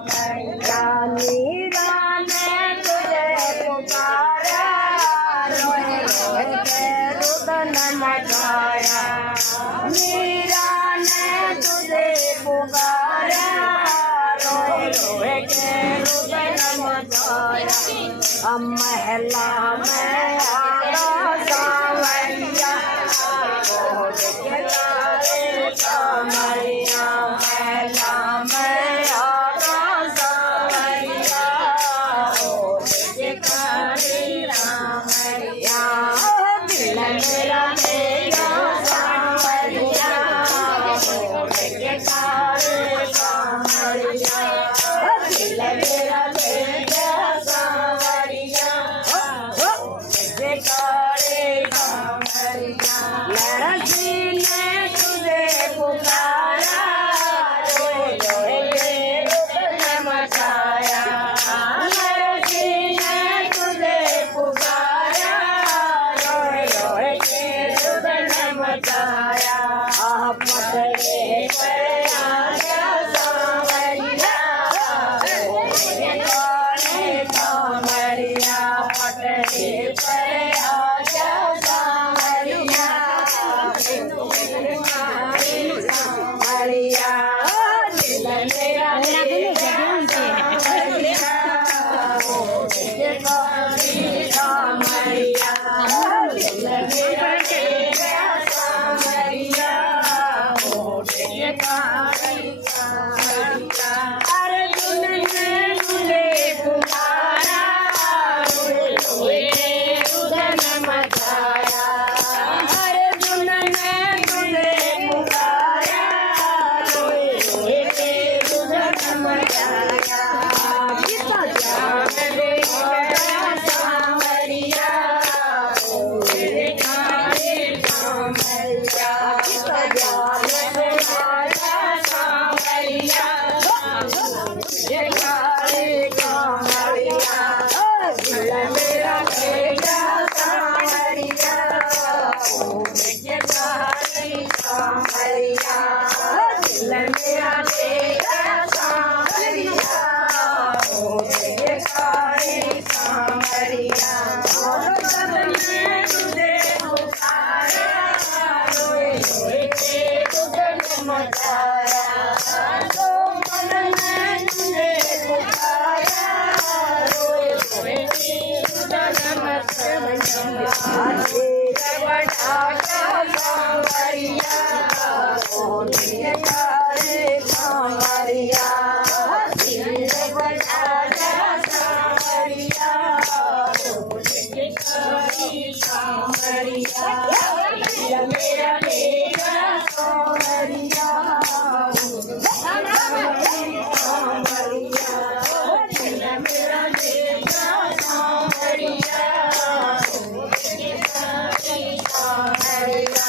या मीरा ने तुझे पुकारा, रोए रोए के रुदन मचाया। मीरा ने तुझे पुकारा, रोए रोए के रुदन मचाया। अब महला में आया सांवरिया, मोर के लारे सांवरिया। महला में आया सांवरिया, मोर के लारे सांवरिया। दिल मेरा मेरा सांवरिया, मोर के लारे सांवरिया। दिल मेरा मेरा सांवरिया, नरसी ने तुझे पुकारा, रोए रोए के रुदन मचाया। नरसी ने तुझे पुकारा, रोए रोए के रुदन मचाया। पटरे पर आया सांवरिया, मोरे काले सांवरिया। पटरे पर आया सांवरिया, मोरे काले सांवरिया। दिल मेरा तेरा सांवरिया, मोरे काले सांवरिया। दिल मेरा तेरा सांवरिया, मोरे काले सांवरिया। अर्जुन ने तुझे पुकारा, रोए रोए रुदन मचाया। अर्जुन ने तुझे पुकारा, रोए रोए के रुदन मचाया। गीता ज्ञान दे गया सांवरिया, मोरे काले सांवरिया। गीता ज्ञान दे गया सांवरिया, मोरे काले सांवरिया। दिल मेरा तेरा सांवरिया, मोरे काले सांवरिया। दिल मेरा तेरा सांवरिया, मोरे काले सांवरिया। सबने तुझे पुकारा, रोए रोए के रुदन मचाया। तो मन ने तुझे पुकारा, रोए रोए के रुदन मचाया। तेरा बड़ा सांवरिया, मोरे काले सांवरिया। तेरा बड़ा सांवरिया, मोरे काले सांवरिया। दिल मेरा तेरा सांवरिया, सांवरिया। दिल मेरा तेरा सांवरिया, मोरे काले सांवरिया।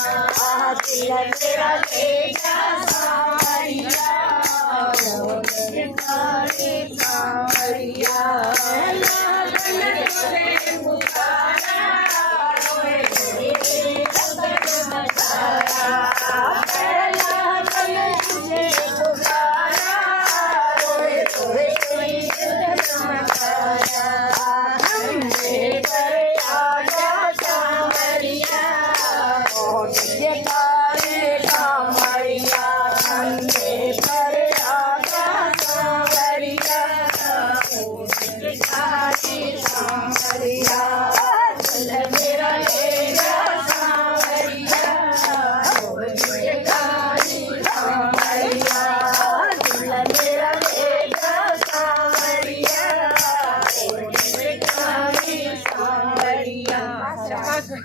दिल मेरा तेरा सांवरिया, मोरे काले सांवरिया।